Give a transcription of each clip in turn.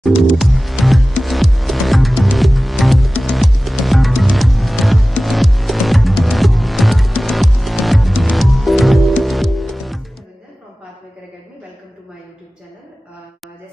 जैसे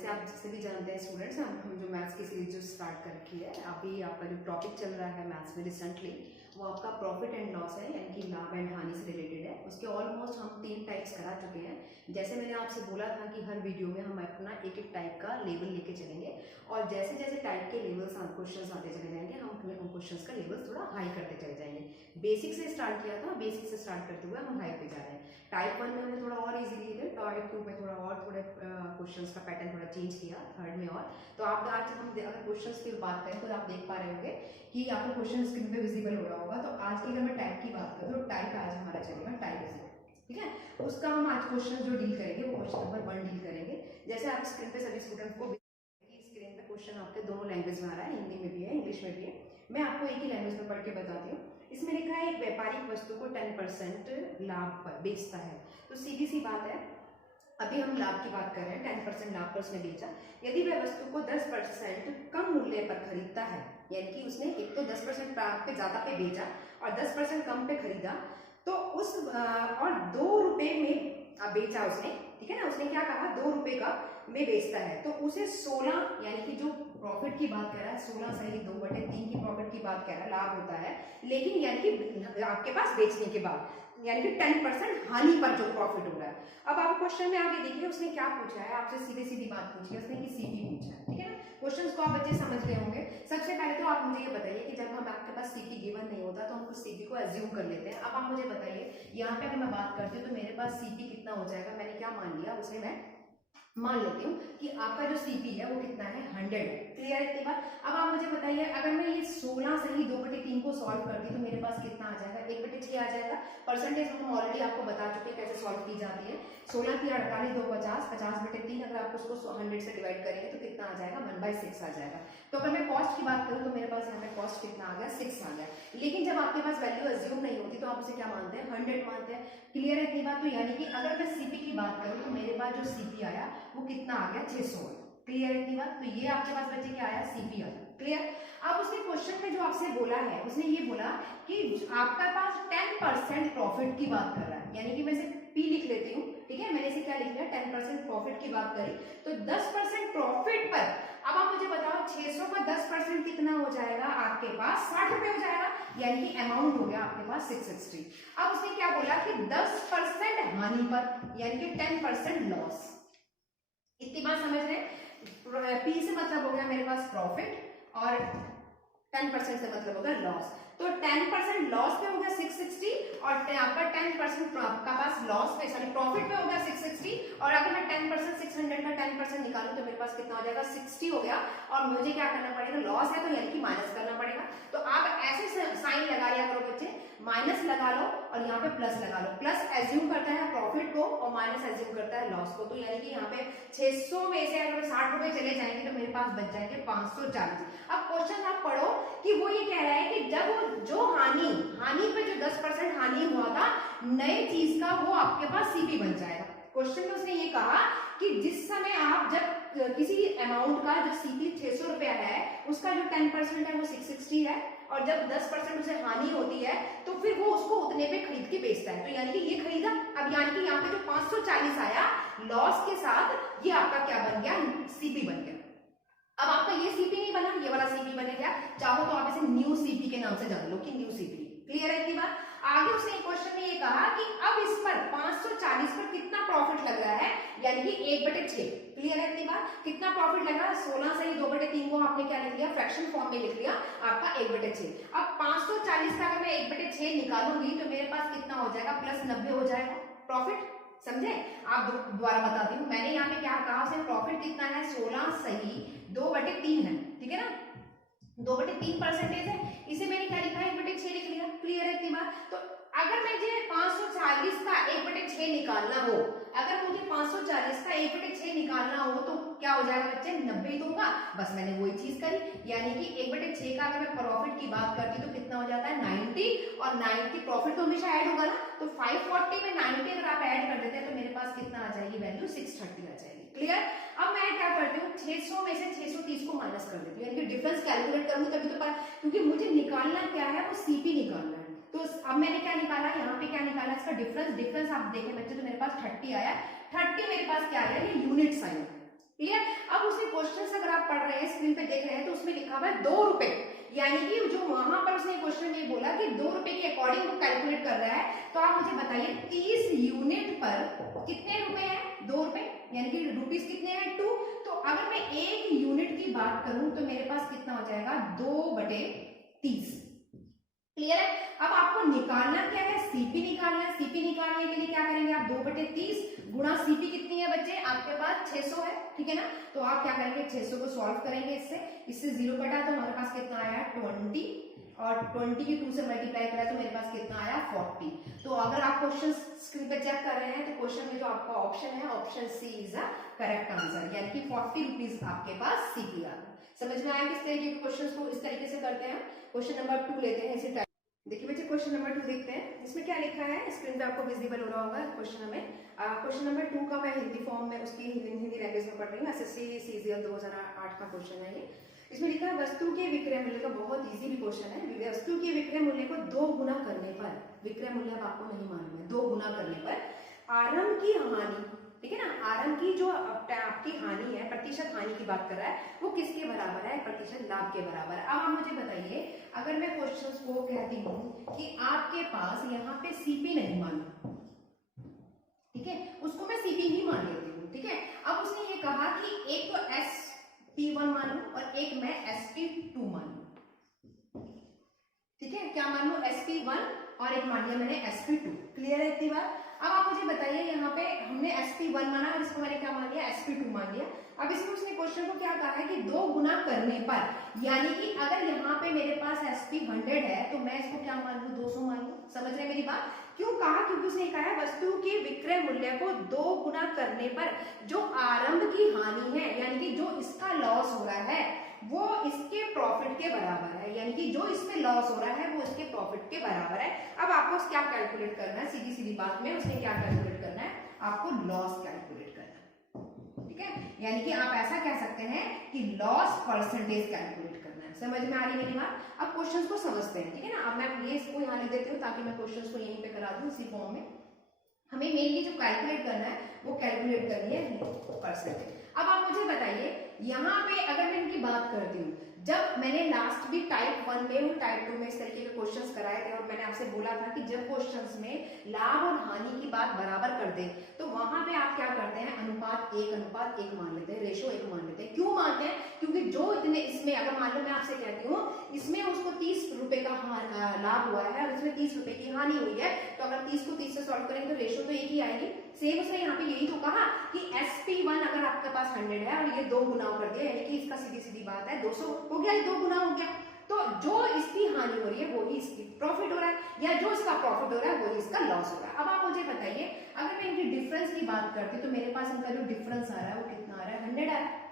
आप जिससे भी जानते हैं स्टूडेंट्स, हम जो मैथ्स की सीरीज जो स्टार्ट कर रखी है, अभी आपका जो टॉपिक चल रहा है मैथ्स में रिसेंटली, वो आपका प्रॉफिट एंड लॉस है, यानी कि लाभ एंड हानि से रिलेटेड है। उसके ऑलमोस्ट हम 3 टाइप्स करा चुके हैं। जैसे मैंने आपसे बोला था कि हर वीडियो में हम अपना एक एक टाइप का लेवल लेके चलेंगे, और जैसे जैसे टाइप के लेवल्स क्वेश्चंस आते चले जाएंगे, हम उन क्वेश्चंस का लेवल थोड़ा हाई करते चले जाएंगे। बेसिक से स्टार्ट किया था, बेसिक से स्टार्ट करते हुए हम हाई पे जा रहे हैं। टाइप 1 में हमने थोड़ा और इजी लिए थे, टाइप 2 में थोड़े क्वेश्चंस का पैटर्न थोड़ा चेंज किया, थर्ड में तो आप आज हम अगर क्वेश्चंस की बात करें तो आप देख पा रहे होंगे कि आपको क्वेश्चन स्क्रीन पे विजिबल हो रहा होगा। तो आज की अगर मैं टाइप की बात करूं तो टाइप आज हमारा चलेगा टाइप 0, ठीक है। उसका हम आज क्वेश्चन जो डील करेंगे वो क्वेश्चन नंबर 1 डील करेंगे। जैसे आप स्क्रीन पे सभी स्टूडेंट को स्क्रीन पे क्वेश्चन आपके दोनों लैंग्वेज में आ रहा है, हिंदी में भी है, इंग्लिश में भी है। मैं आपको एक ही लैंग्वेज में पढ़ के बताती हूँ। इसमें लिखा है एक व्यापारिक वस्तु को 10% लाभ पर बेचता है। तो सीधी सी बात है, अभी हम लाभ की बात कर रहे हैं, 10% लाभ पर उसने बेचा। यदि वह वस्तु को 10% कम मूल्य पर खरीदता है, यानी कि उसने एक तो 10% पे ज्यादा पे बेचा और 10% कम पे खरीदा, तो उस और 2 रुपए में बेचा उसने, ठीक है ना। उसने क्या कहा, 2 रुपए का में बेचता है, तो उसे 16, यानी कि जो प्रॉफिट की बात कर रहा है 16 सही 2/3 की प्रॉफिट की बात कर रहा है, लाभ होता है। लेकिन यानी कि आपके पास बेचने के बाद यानी कि 10% हानि पर जो प्रॉफिट हो रहा है। अब आप क्वेश्चन में आगे देखिए, उसने क्या पूछा है आपसे, सीधे सीधी बात पूछी है उसने कि सीपी पूछा है, ठीक है ना। क्वेश्चंस को आप बच्चे समझ गए होंगे। सबसे पहले तो आप मुझे ये बताइए कि जब हम आपके पास सीपी गिवन नहीं होता तो हम कुछ सीपी को एज्यूम कर लेते हैं। अब आप मुझे बताइए, यहाँ पे अगर मैं बात करती हूँ तो मेरे पास सीपी कितना हो जाएगा, मैंने क्या मान लिया, उसे मैं मान लेती हूँ कि आपका जो सीपी है वो कितना है, 100 है। क्लियर है इतनी बात। अब आप मुझे बताइए, अगर मैं ये 16 सही 2/3 को सॉल्व करती तो मेरे पास कितना आ जाएगा, 1/6 आ जाएगा। परसेंटेज हम ऑलरेडी आपको बता चुके हैं कैसे सॉल्व की जाती है। 16 की 48, 2 50, 50/3, अगर आप उसको 100 से डिवाइड करेंगे तो कितना आ जाएगा, 1/6 आ जाएगा। तो अगर मैं कॉस्ट की बात करूँ तो मेरे पास यहाँ पे कॉस्ट कितना आ गया, 6 आ गया। लेकिन जब आपके पास वैल्यू अज्यूम नहीं होती तो आप उसे क्या मानते हैं, 100 मानते हैं। क्लियर है इतनी बात। तो यानी कि अगर मैं सीपी की बात करूँ तो मेरे पास जो सीपी आया वो कितना आ गया, 600। क्लियर है इतनी बात। तो ये आपके पास बच्चे क्या आया, सीपी आया। क्लियर। अब उसने क्वेश्चन में जो आपसे बोला है, उसने ये बोला कि आपका पास 10% प्रॉफिट की बात कर रहा है, यानी कि मैं इसे पी लिख लेती हूँ, ठीक है। मैंने इसे क्या लिख लिया, 10% प्रॉफिट की बात करी, तो 10% प्रॉफिट पर अब आप मुझे बताओ 600 का 10% कितना हो जाएगा, आपके पास 60 रुपए हो जाएगा, यानी कि अमाउंट हो गया आपके पास 660। अब उसने क्या बोला कि 10% हानि पर, यानी कि 10% लॉस। इतनी बात समझ रहे हैं। पी से मतलब हो गया मेरे पास प्रॉफिट और 10% से मतलब होगा लॉस। तो 10% लॉस पे हो गया 660 और आपका 10% आपका पास लॉस पे सॉरी प्रॉफिट पे हो गया 660। और अगर मैं 10% 600 का 10% निकालूं तो मेरे पास कितना हो जाएगा, 60 हो गया। और मुझे क्या करना पड़ेगा, लॉस है तो यानी कि माइनस करना पड़ेगा। तो आप ऐसे साइन लगा लिया करो बच्चे, माइनस लगा लो और यहाँ पे प्लस लगा लो। प्लस एज्यूम करता है प्रॉफिट को और माइनस एज्यूम करता है लॉस को। तो यानी कि यहाँ पे 600 में से अगर 60 रुपए चले जाएंगे तो मेरे पास बच जाएंगे 540। अब क्वेश्चन आप पढ़ो कि वो ये कह रहा है कि जब वो जो हानि पे जो 10% हानि हुआ था नई चीज का, वो आपके पास सीपी बन जाएगा। क्वेश्चन में उसने ये कहा कि जिस समय आप जब किसी अमाउंट का जो सीपी 600 रुपया है उसका जो 10% है वो 660 है, और जब 10% उसे हानि होती है तो फिर वो उसको उतने पे खरीद के बेचता है। तो यानी कि ये खरीदा। अब यानी कि यहाँ पे जो 540 आया लॉस के साथ, ये आपका क्या बन गया, सीपी बन गया। अब आपका ये सीपी नहीं बना, ये वाला सीपी बने गया। चाहो तो आप इसे न्यू सीपी के नाम से जान लो कि न्यू सीपी। क्लियर है इतनी बात। आगे उसने क्वेश्चन में ये कहा कि अब इस पर 540 पर कितना प्रॉफिट लग रहा है, यानी कि 1/6। क्लियर है इतनी बात। कितना प्रॉफिट लग रहा है, 16 सही 2/3 को आपने क्या लिख लिया, फ्रैक्शन फॉर्म में लिख लिया आपका 1/6। अब 540 का अगर मैं 1/6 निकालूंगी तो मेरे पास कितना हो जाएगा, प्लस 90 हो जाएगा प्रॉफिट। समझे। आप दोबारा बताती हूँ, मैंने यहाँ पे क्या कहा, से प्रॉफिट कितना है, 16 सही 2/3 है, ठीक है ना। 2/3% है, इसे मैंने क्या लिखा है, 1/6 लिख लिया। क्लियर है इतनी बात। तो अगर मुझे 540 का 1/6 निकालना हो, अगर मुझे 540 का 1/6 निकालना हो तो क्या हो जाएगा बच्चे, 90 दूंगा। बस मैंने वही चीज करी, यानी कि 1/6 का अगर मैं प्रॉफिट की बात करती तो कितना हो जाता है, 90। और 90 प्रॉफिट तो हमेशा ऐड होगा ना, तो 540 में 90 अगर आप ऐड कर देते हैं तो मेरे पास कितना आ जाएगी वैल्यू, 630 आ जाएगी। क्लियर। अब मैं क्या करती हूँ 600 में से 630 को माइनस कर देती हूँ, यानी कि डिफरेंस कैलकुलेट करूँ तभी तो क्योंकि मुझे निकालना क्या है, वो सीपी निकालना है। तो अब मैंने क्या निकाला, यहाँ पे क्या निकाला, इसका डिफरेंस आप देखें बच्चे तो मेरे पास 30 आया, 30 मेरे पास क्या आया, ये यूनिट साइन। क्लियर। अब उसने क्वेश्चन अगर आप पढ़ रहे हैं, स्क्रीन पे देख रहे हैं, तो उसमें लिखा हुआ है 2 रुपए, यानी कि जो वहां पर उसने क्वेश्चन में बोला कि 2 रुपए के अकॉर्डिंग वो कैलकुलेट कर रहा है। तो आप मुझे बताइए 30 यूनिट पर कितने रुपए हैं, 2 रुपए, यानी कि रुपीस कितने हैं 2। तो अगर मैं 1 यूनिट की बात करूं तो मेरे पास कितना हो जाएगा 2/30। क्लियर है। अब आपको निकालना क्या है, सीपी निकालना है। सीपी निकालने के लिए क्या करेंगे आप, 2/30 गुणा सीपी कितनी है बच्चे, आपके पास 600 है, ठीक है ना। तो आप क्या करेंगे 600 को सॉल्व करेंगे, इससे 0 कटा तो हमारे पास कितना आया 20, और 20 की 2 से मल्टीप्लाई करा तो मेरे पास कितना आया 40। तो अगर आप क्वेश्चन स्क्रीन पे चेक कर रहे हैं तो क्वेश्चन में जो आपका ऑप्शन है, option C is a correct answer, यानी कि 40 रुपीज आपके पास सीपी आ गया। समझ में आया किस तरीके के क्वेश्चंस को इस तरीके से करते हैं। क्वेश्चन नंबर 2 लेते हैं इसी टाइप। देखिए बच्चे क्वेश्चन नंबर 2 देखते हैं, इसमें क्या लिखा है, स्क्रीन पे आपको विजिबल हो रहा होगा क्वेश्चन में। क्वेश्चन नंबर 2 का मैं हिंदी फॉर्म में उसकी हिंदी लैंग्वेज में पढ़ रही हूँ, एसएससी सीजीएल 2008 का क्वेश्चन है ये। इसमें लिखा है वस्तु के विक्रय मूल्य का, बहुत इजी भी क्वेश्चन है, वस्तु के विक्रय मूल्य को 2 गुना करने पर, विक्रय मूल्य अब आपको नहीं मालूम है, 2 गुना करने पर आरंभ की हानि, ठीक है ना, आरंभ की जो आपकी हानि है, प्रतिशत हानि की बात कर रहा है, वो किसके बराबर है, प्रतिशत लाभ के बराबर। अब आप मुझे बताइए, अगर मैं क्वेश्चंस को कहती हूँ कि आपके पास यहाँ पे सीपी नहीं मालूम, ठीक है, उसको मैं सीपी ही मान लेती हूँ, ठीक है। अब उसने ये कहा कि एक तो SP1 मान लूं और एक मैं SP2 मान लूं, ठीक है, क्या मान लूं SP1 और एक मान लिया मैंने SP2। क्लियर है इतनी बात। अब आप मुझे बताइए, यहाँ पे हमने SP1 माना और इसको मैंने क्या मान लिया SP2 मान लिया। अब इसमें उसने क्वेश्चन को क्या कहा है कि 2 गुना करने पर, यानी कि अगर यहाँ पे मेरे पास SP100 है तो मैं इसको क्या मान लूं 200 मान लूं। समझ रहे हैं मेरी बात। क्यों कहा, क्योंकि उसने कहा है वस्तु के विक्रय मूल्य को 2 गुना करने पर जो आरंभ की हानि है, यानी कि जो इसका लॉस हो रहा है वो इसके प्रॉफिट के बराबर है, यानी कि जो इसमें लॉस हो रहा है वो इसके प्रॉफिट के बराबर है। अब आपको क्या कैलकुलेट करना है, सीधी सीधी बात में उसने क्या कैलकुलेट करना है, आपको लॉस कैलकुलेट करना है, ठीक है। यानी कि आप ऐसा कह सकते हैं कि लॉस परसेंटेज कैलकुलेट करना है। समझ में आ रही मेरी बात। अब क्वेश्चंस को समझते हैं, ठीक है ना। अब मैं ये इसको यहाँ लिख देती हूँ ताकि मैं क्वेश्चंस को यहीं पे करा दूँ इसी फॉर्म में। हमें मेनली जो कैलकुलेट करना है वो कैलकुलेट करनी है परसेंटेज। अब आप मुझे बताइए, यहाँ पे अगर मैं इनकी बात करती हूँ, जब मैंने लास्ट भी टाइप 1 में और टाइप 2 में इस तरीके के क्वेश्चंस कराए थे और मैंने आपसे बोला था कि जब क्वेश्चंस में लाभ और हानि की बात बराबर कर दे तो वहां पे आप क्या करते हैं, अनुपात 1 मान लेते हैं, रेशो 1 मान लेते हैं। क्यों मानते हैं, क्योंकि जो इतने इसमें, अगर मान लो मैं आपसे कहती हूँ इसमें उसको 30 रुपए का लाभ हुआ है और इसमें 30 रुपए की हानि हुई है, तो अगर 30 को 30 से सॉल्व करेंगे तो रेशो तो एक ही आएगी। सेम उसने यहाँ पे यही तो कहा कि SP1 अगर आपके पास 100 है और ये 2 गुना कर दिया, यानी कि इसका सीधी सीधी बात है 200 हो गया, 2 गुना हो गया, तो जो इसकी हानि हो रही है वही इसकी प्रॉफिट हो रहा है, या जो इसका प्रॉफिट हो रहा है वही इसका लॉस हो रहा है। अब आप मुझे बताइए, अगर मैं इनकी डिफरेंस की बात करती हूँ तो मेरे पास इनका जो डिफरेंस आ रहा है वो कितना आ रहा है, 100 आ रहा है।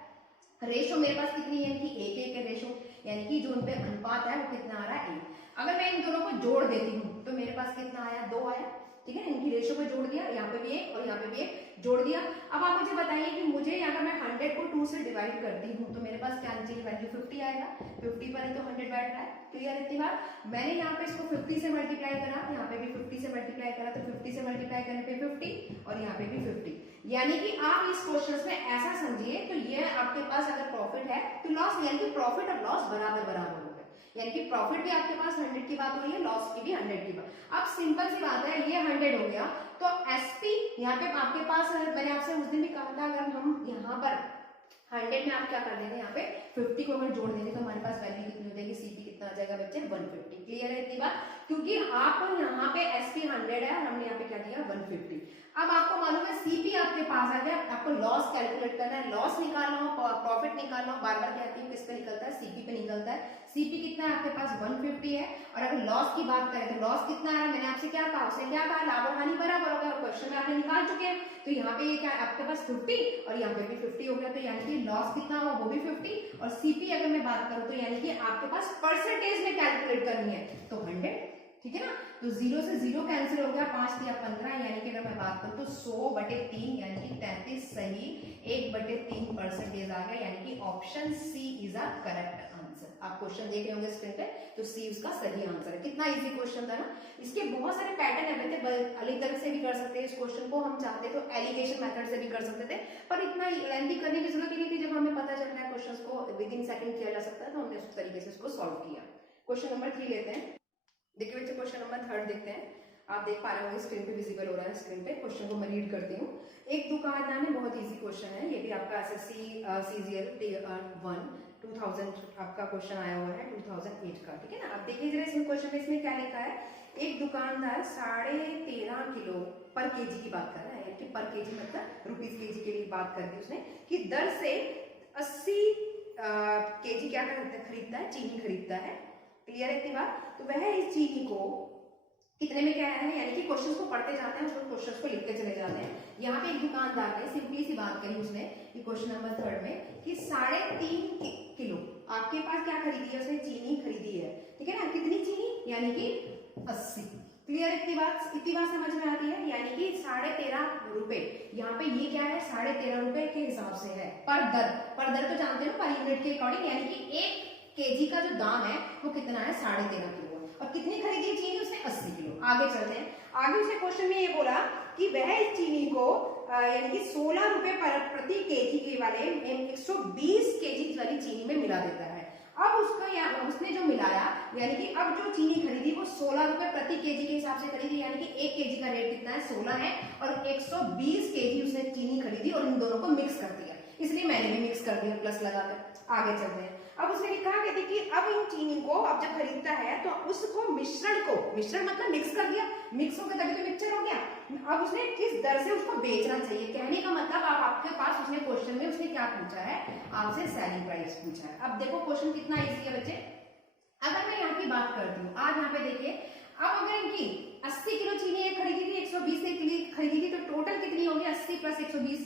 रेशो मेरे पास कितनी है कि 1:1 है रेशो, यानी कि जो उनपे अनुपात है वो कितना आ रहा है 1। अगर मैं इन दोनों को जोड़ देती हूँ तो मेरे पास कितना आया 2 आया, ठीक है। इनकी रेशो को जोड़ दिया, यहाँ पे भी 1 और यहाँ पे भी 1 जोड़ दिया। अब आप मुझे बताइए कि मुझे अगर मैं 100 को 2 से डिवाइड करती हूँ तो मेरे पास क्या चाहिए वैल्यू 50 आएगा, 50 पर ही तो 100 बैठ रहा है। क्लियर इतनी बात। मैंने यहाँ पे इसको 50 से मल्टीप्लाई करा, यहाँ पे भी 50 से मल्टीप्लाई करा, तो 50 से मल्टीप्लाई करने पे 50 और यहाँ पे भी 50, यानी कि आप इस क्वेश्चन में ऐसा समझिए तो ये आपके पास अगर प्रॉफिट है तो लॉस, यानी कि प्रॉफिट और लॉस बराबर बराबर हो गए, यानी कि प्रॉफिट भी आपके पास 100 की बात हो रही है, लॉस की भी 100 की बात। अब सिंपल सी बात है, ये 100 हो गया तो SP यहाँ पे आपके पास, मैंने आपसे उस दिन भी कहा था अगर हम यहाँ पर 100 में आप क्या कर देंगे, यहाँ पे 50 को अगर जोड़ देंगे तो हमारे पास वैल्यू कितनी हो जाएगी, CP कितना आ जाएगा बच्चे 150। क्लियर है इतनी बात। क्योंकि आपको यहाँ पे SP 100 है और हमने यहाँ पे क्या दिया 150। अब आपको मालूम है CP आपके पास आ गया, आपको लॉस कैलकुलेट करना है, लॉस निकालना हो, प्रॉफिट निकालना हो, बार बार कहती हूँ किस पे निकलता है, CP पे निकलता है। CP कितना है आपके पास 150 है, और अगर लॉस की बात करें तो लॉस कितना है, मैंने आपसे क्या कहा, उसने क्या कहा लाभ और हानि बराबर हो गया, और क्वेश्चन में आपने निकाल चुके हैं, तो यहाँ पे ये क्या आपके पास 50 और यहाँ पे भी 50 हो गया, तो यानी कि लॉस कितना हुआ वो भी 50, और CP अगर मैं बात करूँ तो यानी कि आपके पास परसेंटेज में कैलकुलेट करनी है तो 100, ठीक है ना। तो 0 से 0 कैंसिल हो गया, 5 या 15, यानी कि अगर मैं बात करूं तो 100/3 यानी कि 33 सही, 1/3% आ गया, यानी कि option C is a correct answer. आप क्वेश्चन देख रहे होंगे स्क्रीन पे, तो सी उसका सही आंसर है। कितना इजी क्वेश्चन था ना। इसके बहुत सारे पैटर्न है, अलग तरह से भी कर सकते हैं इस क्वेश्चन को, हम चाहते तो एलिगेशन मेथड से भी कर सकते थे, पर इतना लेंथी करने की जरूरत ही नहीं थी। जब हमें पता चल रहा है क्वेश्चन को विद इन सेकंड किया जा सकता है, तो हमने उस तरीके से इसको सॉल्व किया। क्वेश्चन नंबर 3 लेते हैं। देखिए बच्चे क्वेश्चन नंबर 3 देखते हैं। आप देख पा रहे होंगे स्क्रीन पे, विजिबल हो रहा है स्क्रीन पे। क्वेश्चन को मैं रीड करती हूँ। एक दुकानदार में, बहुत इजी क्वेश्चन है ये भी, आपका एसएससी सीजीएल 1 2000 आपका क्वेश्चन आया हुआ है 2008 का, ठीक है ना। अब देखिए जरा इसमें क्वेश्चन में इसमें क्या लिखा है। एक दुकानदार 13.5 किलो पर केजी की बात कर रहा है, कि पर केजी मतलब रुपीज केजी के लिए बात कर दी उसने, कि दर से 80 केजी क्या खरीदता है, चीनी खरीदता है। क्लियर है इतनी बात। तो वह इस चीनी को कितने में कह रहा है, यानी कि क्वेश्चन को पढ़ते जाते हैं, उसको क्वेश्चन को लिखते चले जाते हैं। यहाँ पे एक दुकानदार ने सिंपली सी बात करी उसने, कि क्वेश्चन नंबर 3 में, कि 3.5 किलो आपके पास क्या खरीदी है, उसने चीनी खरीदी है, ठीक है ना। कितनी चीनी, यानी कि 80। क्लियर इतनी बात समझ में आती है, यानी कि 13.5 रुपए। यहाँ पे ये क्या है, 13.5 रुपए के हिसाब से है पर दर तो जानते हो पर यूनिट के अकॉर्डिंग, यानी कि 1 केजी का जो दाम है वो कितना है, 13.5 किलो। और कितनी खरीदी चीनी उसने, 80 किलो। आगे चलते हैं। आगे उसने क्वेश्चन में ये बोला कि वह इस चीनी को यानी कि 16 रुपए प्रति केजी के वाले 120 केजी वाली चीनी में मिला देता है। अब उसने जो मिलाया, यानी कि अब जो चीनी खरीदी वो 16 रुपए प्रति केजी के हिसाब से खरीदी, यानी कि 1 केजी का रेट कितना है, 16 है, और 120 केजी उसने चीनी खरीदी और इन दोनों को मिक्स कर दिया, इसलिए मैंने भी मिक्स कर दिया प्लस लगाकर। आगे चलते हैं। अब उसने लिखा कहते कि अब इन चीनी को अब जब खरीदता है तो उसको मिश्रण मतलब मिक्स कर दिया, मिक्स हो गया तभी तो मिक्सचर हो गया। अब उसने किस दर से उसको बेचना चाहिए, कहने का मतलब अब आपके पास उसने क्वेश्चन में उसने क्या पूछा है, आपसे सेलिंग प्राइस पूछा है। अब देखो क्वेश्चन कितना इजी है बच्चे। अगर मैं यहाँ की बात करती हूँ, आज यहाँ पे देखिए, अब अगर इनकी 80 किलो चीनी खरीदी थी, 120 के खरीदी थी, तो टोटल कितनी होगी, 80 + 120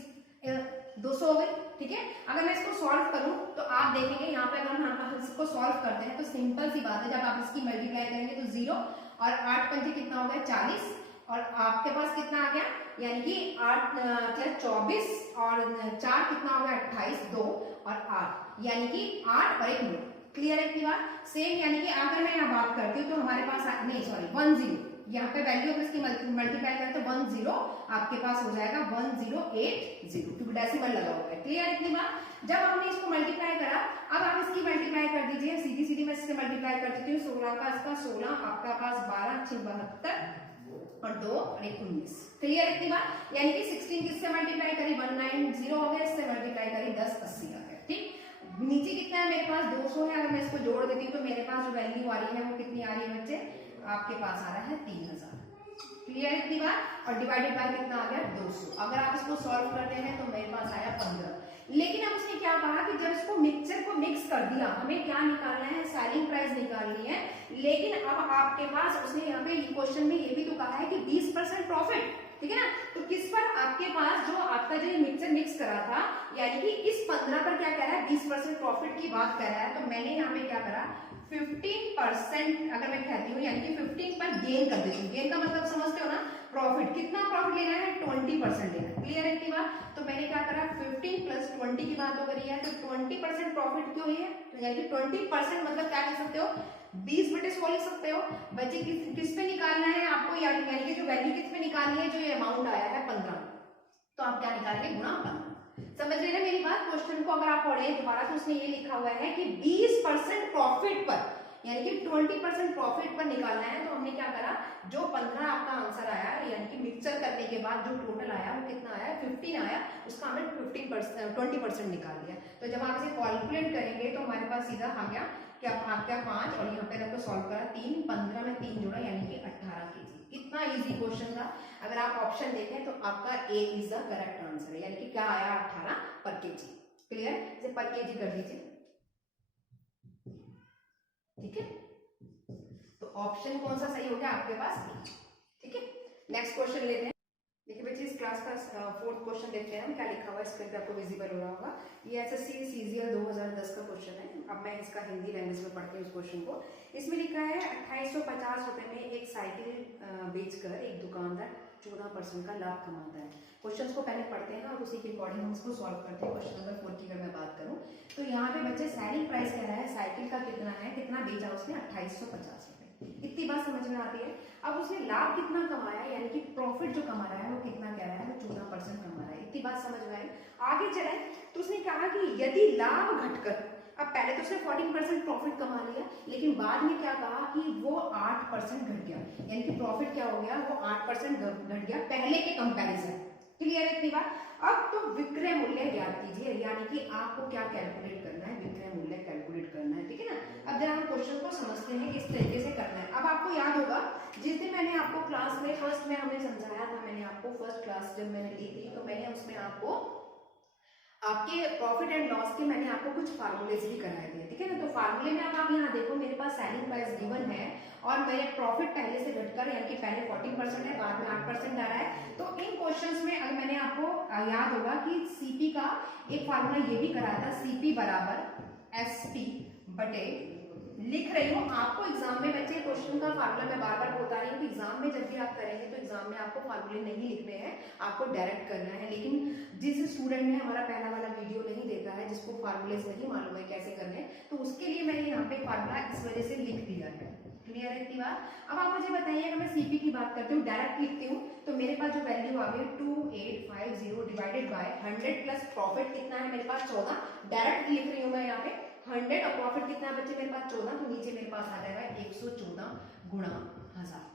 200 हो गई, ठीक है। अगर मैं इसको सॉल्व करूं तो आप देखेंगे यहाँ पे अगर हम इसको सॉल्व करते हैं तो सिंपल सी बात है, जब आप इसकी मल्टीप्लाई करेंगे तो 0 और 8 पंजे कितना हो गया, 40, और आपके पास कितना आ गया, यानी कि 8 क्या 24 और 4 कितना हो गया, 28, 2 और 8, यानी कि 8 और 1 9। क्लियर है इतनी बात। सेम यानी कि अगर मैं यहाँ बात करती हूँ तो हमारे पास नहीं, सॉरी 10, यहाँ पे वैल्यू अगर इसकी मल्टीप्लाई करें तो 10 आपके पास हो जाएगा 1080, क्योंकि डेसिमल लगा हुआ है। क्लियर इतनी बात। जब हमने इसको मल्टीप्लाई करा, अब आप इसकी मल्टीप्लाई कर दीजिए, सीधी मैं इससे मल्टीप्लाई कर देती हूँ। 16 का इसका 16, आपका पास 12 × 72 और 2 और 1 19। क्लियर इतनी बात। यानी कि 16 किससे मल्टीप्लाई करी, 190 हो गया, इससे मल्टीप्लाई करी 1080 आ गया, ठीक। नीचे कितना है मेरे पास, 200 है। अगर मैं इसको जोड़ देती हूँ तो मेरे पास जो वैल्यू आ रही है वो कितनी आ रही है बच्चे, आपके पास आ रहा है 3000। क्लियर इतनी बात। और डिवाइडेड बाय कितना आ गया, 200। अगर आप इसको सॉल्व करते हैं तो मेरे पास आया 15। लेकिन अब उसने क्या कहा कि जब इसको मिक्सचर को मिक्स कर दिया, हमें क्या निकालना है, सेलिंग प्राइस निकालनी है। लेकिन अब आपके पास उसने यहाँ पे क्वेश्चन में ये भी तो कहा है कि 20% प्रॉफिट, ठीक है ना। तो किस पर, आपके पास जो आपका जो मिक्सचर मिक्स करा था, यानी कि इस 15 पर क्या कह रहा है, 20% प्रॉफिट की बात कर रहा है। तो मैंने यहाँ पे क्या करा, 15% अगर मैं कहती हूँ, यानी कि 15 पर गेन कर देती हूँ। गेन का मतलब समझते हो ना, प्रॉफिट। कितना प्रॉफिट लेना है, 20% लेना है। क्लियर है इतनी बात। तो मैंने क्या करा, 15 + 20 की बात हो करी है, तो 20% प्रॉफिट क्यों है, तो यानी कि 20% मतलब क्या कह सकते हो, 20/100 लिख सकते हो। बच्चे किस पे निकालना है आपको, यानी कि जो वैल्यू किस पे निकालनी है, जो ये अमाउंट आया है 15, तो आप क्या निकालेंगे, गुणा 15। समझ रहे हैं मेरी बात। क्वेश्चन को अगर आप पढ़े दोबारा तो उसने ये लिखा हुआ है कि 20% प्रॉफिट पर, यानी कि 20% प्रॉफिट पर निकालना है। तो हमने क्या करा, जो 15 आपका आंसर आया, यानी कि मिक्सचर करने के बाद जो टोटल आया वो कितना आया, 15 आया, उसका हमने 20% निकाल दिया। तो जब आप इसे कैलकुलेट करेंगे तो हमारे पास सीधा आ गया कि आपका 5, और यहाँ पे आपको सॉल्व करा 3, 15 में 3 जोड़ा, यानी कि 18 केजी। कितना इजी क्वेश्चन था। अगर आप ऑप्शन देखें तो आपका ए इज द करेक्ट आंसर है, यानी कि क्या आया, 18 पर केजी। क्लियर, इसे पर केजी कर दीजिए, ठीक है। तो ऑप्शन कौन सा सही हो गया आपके पास, ठीक है। नेक्स्ट क्वेश्चन लेते हैं। देखिए बच्चे इस क्लास का 4th क्वेश्चन देखते हैं हम, क्या लिखा हुआ है स्क्रीन पे, आपको विजिबल हो रहा होगा। ये एसएससी सीजीएल 2010 का क्वेश्चन है। अब मैं इसका हिंदी लैंग्वेज में पढ़ती हूँ इस क्वेश्चन को। इसमें लिखा है 2850 रुपए में एक साइकिल बेचकर एक दुकानदार 14% का लाभ कमाता है। क्वेश्चंस को पहले पढ़ते हैं और उसी के अकॉर्डिंग हम इसको सॉल्व करते हैं। क्वेश्चन नंबर 4 की अगर मैं बात करूँ तो यहाँ पे बच्चे सेलिंग प्राइस कह रहा है साइकिल का कितना है, कितना बेचा उसने 2850 रुपए। इतनी बात समझ में आती है। अब उसने लाभ कितना कमाया, यानी कि प्रॉफिट जो कमा रहा है वो कितना कह रहा है, वो 14% कमा रहा है। इतनी बात समझ में आई। आगे चले तो उसने कहा कि यदि लाभ घटकर, अब पहले तो उसने 14% प्रॉफिट कमा लिया, लेकिन बाद में क्या कहा कि वो 8% घट गया, यानी कि प्रॉफिट क्या हो गया, वो 8% घट गया पहले के कंपैरिजन। क्लियर है इतनी बात। अब तो विक्रय मूल्य ज्ञात कीजिए, यानी कि आपको क्या कैलकुलेट करना है, विक्रय मूल्य कैलकुलेट करना है, ठीक है ना। अब जरा हम क्वेश्चन को समझते हैं किस तरीके से करना है। अब आपको याद होगा जिस दिन मैंने आपको क्लास में फर्स्ट में हमें समझाया था, मैंने आपको फर्स्ट क्लास जब मैंने ली थी तो मैंने उसमें आपको आपके प्रॉफिट एंड लॉस के मैंने आपको कुछ फार्मूलेज भी कराए थे, ठीक है ना। तो फार्मूले में अब आप यहाँ देखो मेरे पास सेलिंग प्राइस गिवन है और मेरे प्रॉफिट पहले से घटकर, यानी कि पहले 14% है, बाद में 8% आ रहा है। तो इन क्वेश्चंस में अगर मैंने आपको याद होगा कि सीपी का एक फार्मूला ये भी कराया था, सीपी बराबर एसपी बटे, लिख रही हूँ आपको एग्जाम में बच्चे क्वेश्चन का फार्मूला मैं बार बार बता रही हूँ कि एग्जाम में जब भी आप करेंगे तो एग्जाम में आपको फार्मूले नहीं लिखने हैं, आपको डायरेक्ट करना है। लेकिन जिस स्टूडेंट ने हमारा पहला वाला वीडियो नहीं देखा है, जिसको फार्मूलेस नहीं मालूम है कैसे करने, तो उसके लिए मैंने यहाँ पे फार्मूला इस वजह से लिख दिया है। क्लियर है इतनी बात। अब आप मुझे बताइए, अगर मैं सीपी की बात करती हूँ डायरेक्ट लिखती हूँ तो मेरे पास जो वैल्यू आ गई 2850 डिवाइडेड बाय 100 प्लस प्रॉफिट कितना है मेरे पास 14, डायरेक्ट लिख रही हूँ मैं यहाँ पे 100 और प्रॉफिट कितना बच्चे मेरे पास 14, तो नीचे मेरे पास आ जाएगा 114 गुणा 1000,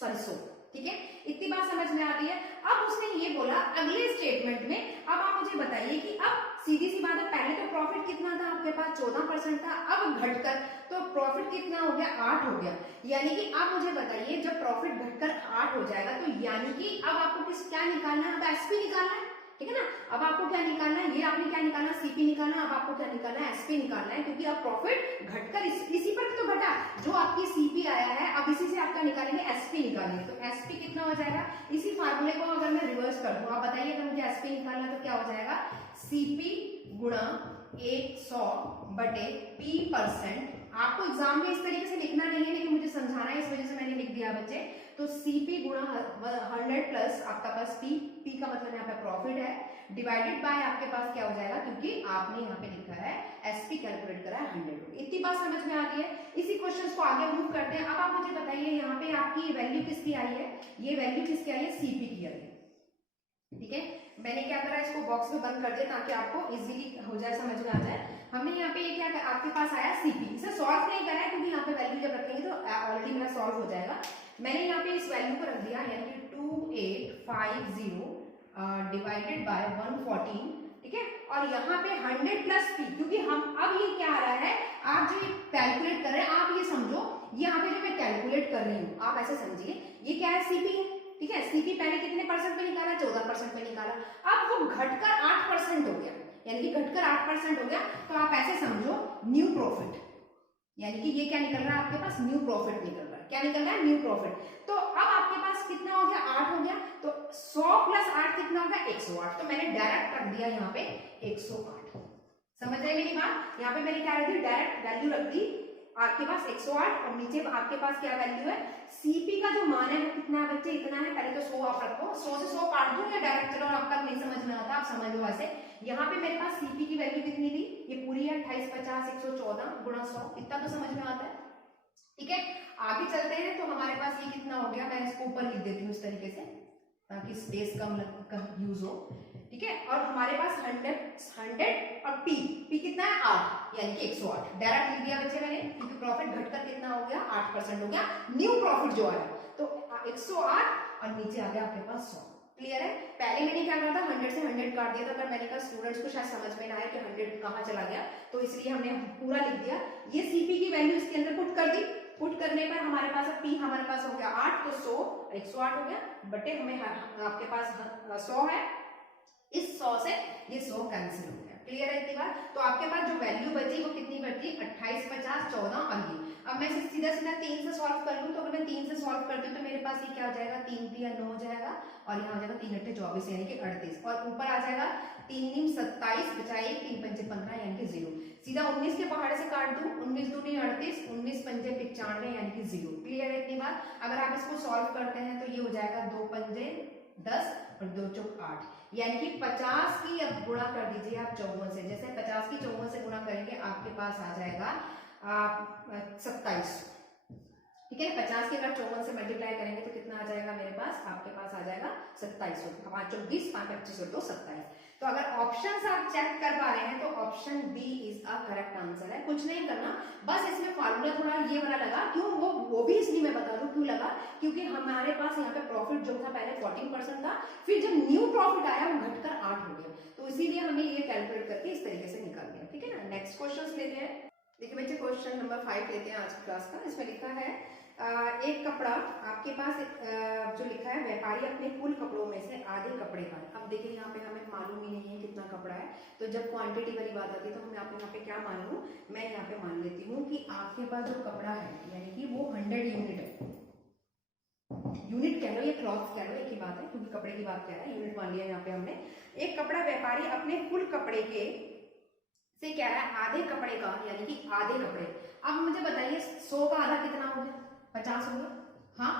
सॉरी 100, ठीक है। इतनी बात समझ में आती है। अब उसने ये बोला अगले स्टेटमेंट में, अब आप मुझे बताइए कि अब सीधी सी बात है, पहले तो प्रॉफिट कितना था आपके पास 14% था, अब घटकर तो प्रॉफिट कितना हो गया 8 हो गया, यानी कि आप मुझे बताइए जब प्रॉफिट घटकर 8 हो जाएगा तो यानी कि अब आपको क्या निकालना है, अब एसपी निकालना है, ठीक है ना। अब आपको क्या निकालना है, ये आपने क्या निकालना है, सीपी निकालना है। अब आपको क्या निकालना है, एसपी निकालना है, क्योंकि अब प्रॉफिट घटकर इसी पर तो घटा, जो आपकी सीपी आया है अब इसी से आपका निकालेंगे एसपी निकालेंगे। तो एसपी कितना हो जाएगा, इसी फार्मूले को अगर मैं रिवर्स कर दूं, आप बताइए अगर मुझे एसपी निकालना है तो क्या हो जाएगा, सीपी गुणा 100 बटे p%। आपको एग्जाम में इस तरीके से लिखना नहीं है, लेकिन मुझे समझाना है इस वजह से मैंने लिख दिया बच्चे। तो सीपी गुणा 100 प्लस आपका पास पी का मतलब यहाँ पे प्रॉफिट है, डिवाइडेड बाय आपके पास क्या हो जाएगा, क्योंकि आपने यहाँ पे लिखा है एसपी कैलकुलेट करा है 100। इतनी बात समझ में आ रही है। इसी क्वेश्चन को आगे मूव करते हैं। अब आप मुझे बताइए यहाँ पे आपकी वैल्यू किसकी आई है, ये वैल्यू किसकी आई है, सीपी की आई है, ठीक है। मैंने क्या करा, इसको बॉक्स में बंद कर दिया ताकि आपको इजीली हो जाए, समझ में आ जाए। हमने यहाँ पे ये क्या आपके पास आया सीपी, इसे सॉल्व नहीं करा है क्योंकि यहाँ पे वैल्यू जब रखेंगे तो ऑलरेडी मेरा सॉल्व हो जाएगा। मैंने यहाँ पे इस वैल्यू को रख दिया, यानी कि 2850 डिवाइडेड बाय 114, ठीक है। और यहाँ पे 100 प्लस पी, क्योंकि हम अब ये क्या आ रहा है, आप जो कैलकुलेट कर रहे हैं, आप ये समझो यहाँ पे जो मैं कैलकुलेट कर रही हूँ आप ऐसे समझिए, ये क्या है, सीपी है, ठीक है। सीपी पहले कितने परसेंट पे निकाला, 14% पे निकाला, अब वो घटकर 8% हो गया, यानी कि घटकर 8% हो गया। तो आप ऐसे समझो न्यू प्रॉफिट, यानी कि ये क्या निकल रहा है आपके पास, न्यू प्रॉफिट निकल रहा है। क्या निकल रहा है, न्यू प्रॉफिट। तो अब आपके पास कितना हो गया, 8 हो गया, तो 100 प्लस 8 कितना हो गया, 108। तो मैंने डायरेक्ट रख दिया यहाँ पे 108। समझ रहे मेरी बात, यहाँ पे मैंने क्या रख दी, डायरेक्ट वैल्यू रख दी आपके पास 108 और नीचे आपके पास क्या वैल्यू है, सीपी का जो मान है वो कितना है बच्चे, इतना है। पहले तो 100 आप रखो, 100 से 100 काट दूं या डायरेक्ट, चलो आपका नहीं समझ में आता आप समझ लो ऐसे। यहाँ पे मेरे पास सीपी की वैल्यू कितनी थी, ये पूरी है 2850 114 गुणा 100, इतना तो समझ में आता है, ठीक है। आगे चलते हैं तो हमारे पास ये कितना हो गया, मैं इसको ऊपर लिख देती हूँ इस तरीके से ताकि स्पेस कम यूज हो, ठीक है। और हमारे पास 100 और पी कितना है 8, यानी कि 108 डायरेक्ट लिख दिया बच्चे मैंने, क्योंकि प्रॉफिट घटकर कितना हो गया 8% हो गया, न्यू प्रॉफिट जो आया। तो 108 और नीचे आ गया आपके पास 100। क्लियर है। पहले मैंने क्या करा था, 100 से 100 काट दिया था, पर मैंने कहा स्टूडेंट्स को शायद समझ में ना आए कि 100 कहाँ चला गया, तो इसलिए हमने पूरा लिख दिया। ये सीपी की वैल्यू इसके अंदर पुट कर दी, पुट करने पर हमारे पास पी हमारे पास हो गया 8, तो 100 108 हो गया, बटे हमें आपके पास 100 है, इस 100 से ये 100 कैंसिल हो गया। क्लियर है इतनी बात। तो आपके पास जो वैल्यू बची वो कितनी बची, 2850 14 और ये। अब मैं सीधा 3 से सॉल्व कर लूं, तो अगर मैं 3 से सॉल्व करती हूँ तो मेरे पास ये क्या हो जाएगा, 3 3 9 हो जाएगा और यहाँ हो जाएगा 3 8 24 यानी कि 38, और ऊपर आ जाएगा 3 3 27 बचा 1 3 5 15 यानी कि 0। सीधा 19 के पहाड़े से काट दूं, 19 दूनी 38, 19 पंजे 95 यानी कि 0। क्लियर है इतनी बात। अगर आप इसको सॉल्व करते हैं तो ये हो जाएगा 2 पंजे 10 और 2 चौक 8, यानी कि 50 की अब गुणा कर दीजिए आप 54 से। जैसे 50 की 54 से गुणा करेंगे आपके पास आ जाएगा 27। ठीक है, 50 के अगर 54 से मल्टीप्लाई करेंगे तो कितना आ जाएगा मेरे पास, आपके पास आ जाएगा 27। 5 चौक 20, 5 25 और 2 27। तो अगर ऑप्शन आप चेक कर पा रहे हैं तो option B is a correct answer है। कुछ नहीं करना, बस इसमें फार्मूला थोड़ा ये वाला लगा, क्यों वो भी इसलिए मैं बता दूं क्यों लगा, क्योंकि हमारे पास यहाँ पे प्रॉफिट जो था पहले 14% था, फिर जब न्यू प्रॉफिट आया वो घटकर 8 हो गया, तो इसीलिए हमें ये कैलकुलेट करके इस तरीके से निकाल दिया। ठीक है ना, नेक्स्ट क्वेश्चन लेते हैं। देखिए बच्चे क्वेश्चन नंबर 5 लेते हैं आज की क्लास का। इसमें लिखा है एक कपड़ा आपके पास जो लिखा है व्यापारी अपने कुल कपड़ों में से आधे कपड़े का। अब देखिए यहाँ पे हमें मालूम ही नहीं है कितना कपड़ा है, तो जब क्वांटिटी वाली बात आती है तो हम यहाँ पे क्या मान लूँ, मैं यहाँ पे मान लेती हूँ कि आपके पास जो कपड़ा है यानी कि वो 100 यूनिट है। यूनिट कह लो या क्लॉथ कह लो, एक ही बात है, क्योंकि कपड़े की बात कह रहा है, यूनिट मान लिया यहाँ पे हमने। एक कपड़ा व्यापारी अपने कुल कपड़े के से कह रहा है आधे कपड़े का, यानी कि आधे कपड़े। अब मुझे बताइए 100 का आधा कितना हो गया, 50 हो गया। हाँ,